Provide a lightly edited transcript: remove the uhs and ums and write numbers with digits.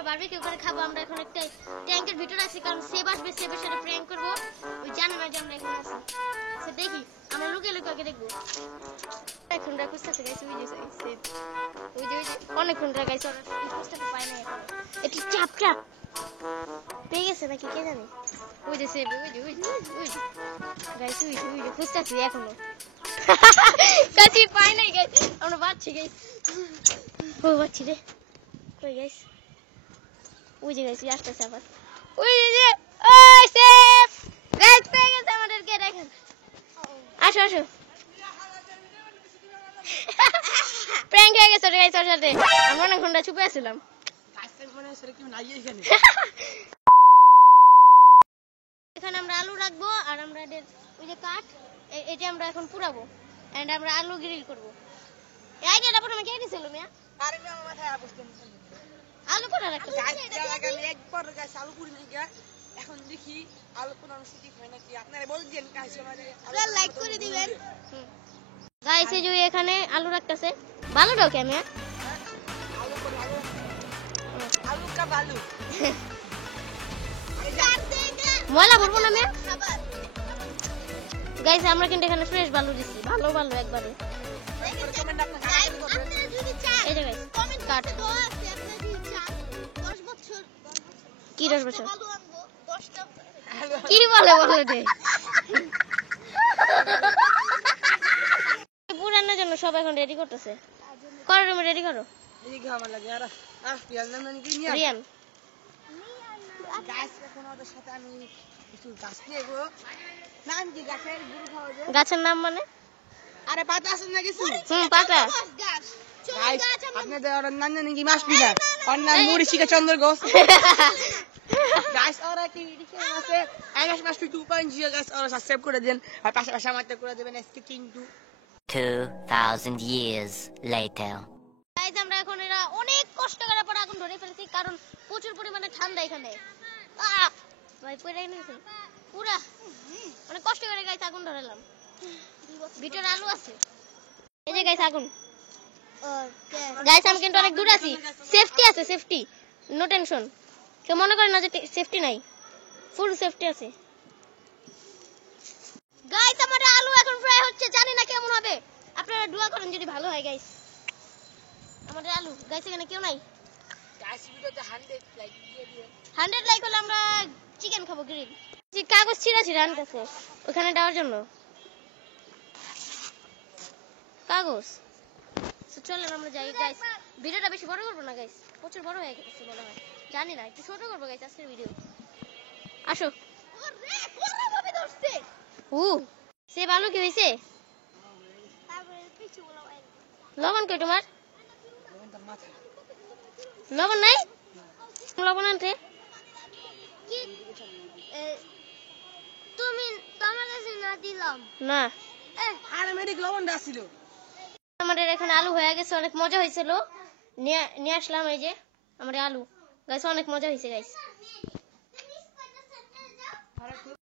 আমরা বারবিকিউ করে খাবো। আমরা এখন একটা ট্যাঙ্কের ভিতরে আছি, কারণ সেব আসবে, সেবের সাথে প্র্যাঙ্ক করবো। ওই জানে না যে আমরা এখানে আছি। সো দেখি, আমরা লুকিয়ে লুকিয়ে আগে দেখবো। এখন খুঁজতেছে গাইছে, ওই যে সেব, ওই যে অনেকক্ষণ গাইছে, ওরা খুঁজতে পায় না এখন। একটু চাপ চাপ পেয়ে গেছে নাকি কে জানে। ওই যে সেব, ওই যে গাইছে, ওই যে খুঁজতেছি এখনো। কাছি পাই নাই গাইস, আমরা বাচ্চি গাইস। ও বাচ্চি রে, কই গাইস? ওই যে গাইস আসতেছে আবার, ওই যে ওই সেফ গাইস পেয়ে গেছে আমাদেরকে। দেখেন, আসো আসো, প্র্যাঙ্ক হয়ে গেছে গাইস ওর সাথে। আমরা অনেক ঘন্টা চুপে আছিলাম। এখানে আমরা আলু রাখবো, আর আমরা ওই যে কাঠ, এটা আমরা এখন পুরাবো, এন্ড আমরা আলু গ্রিল করবো। এই আইডিয়াটা প্রথমে কে দিছিল মিয়া? আরে মিয়া আমার মাথায় আসছে। আলু কোথা রাখছো? আমি একবার গাইস আলু পুরি নাই গা। এখন দেখি আলু কোন অনুষ্ঠিত হয় নাকি, আপনারা বল দেন গাইস, আপনারা লাইক করে দিবেন। গাইস এই যে এখানে আলু রাখতেছে, ভালো দাও কে মিয়া? আলু কোন আলু? আলু কা আলু। ময়লা ভরবো না মিয়া। গাইস আমরা কিন্তু এখানে ফ্রেশ বালু দিছি, ভালো ভালো একবারে। এই যে গাইস কাট কি 10 বছর কি বলে দে পুরানোর জন্য সব এখন রেডি করতেছে। করো তুমি, রেডি করো। এদিকে আমার লাগে আর পিয়াজ নাম কি নিয়া রিয়ান গাইস। এখন ওদের সাথে আমি কিছু গাছ নিয়ে গো। নাম কি গাছের? গুরু খাওয়া যায়। গাছের নাম মানে? আরে পাতা আছে না কিছু? পাতা গাছ। গাইস আপনাদের ওর নাম জানেন কি? মাসবি না, ওর নাম মরিচিকা চন্দ্র ঘোষ। গাইস ওরা কি লিখে আছে? আইএস মাসবি 2.0 গাইস, ওরা সাবস্ক্রাইব করে দেন, আর পাশাপাশি আমাদের করে দিবেন skipping to 2000 years later. Guys আমরা এখন এরা অনেক কষ্ট করে পর আগুন ধরে ফেলছি, কারণ প্রচুর পরিমাণে ঠান্ডা এখানে। ভাই পড়ে গেছে পুরা, অনেক কষ্ট করে গাইস আগুন ধরালাম। ভিতরে আলু আছে, এই যে গাইস আগুন। গাইস আমি কিন্তু অনেক দূরে আছি, সেফটি আছে, সেফটি, নো টেনশন। কেউ মনে করে না যে সেফটি নাই, ফুল সেফটি আছে। গাইস আমাদের আলু এখন ফ্রাই হচ্ছে, জানি না কেমন হবে, আপনারা দোয়া করেন যদি ভালো হয় গাইস। আমাদের আলু গাইস, এখানে কেউ নাই গাইস। ভিডিওতে 100 লাইক দিয়ে দিন, 100 লাইক হলে আমরা চিকেন খাবো গ্রিল। যে কাগজ ছিঁড়া আনতেছে ওখানে দেওয়ার জন্য কাগজ। চলেন আমরা যাই গাইস, ভিডিওটা বেশি বড় করবো না গাইস, প্রচুর বড় হয়ে গেছে মনে হয়, জানি না, একটু ছোট করবো গাইস আজকের ভিডিও। আসো। সে ভালো কি হয়েছে? লবণ কই তোমার? লবণ নাই? লবণ আনতে তুমি তোমার কাছে না দিলাম না। আরে লবণটা ছিল। আমাদের এখানে আলু হয়ে গেছে, অনেক মজা হয়েছিল, নিয়ে আসলাম। এই যে আমাদের আলু গাইস, অনেক মজা হয়েছে গাইস।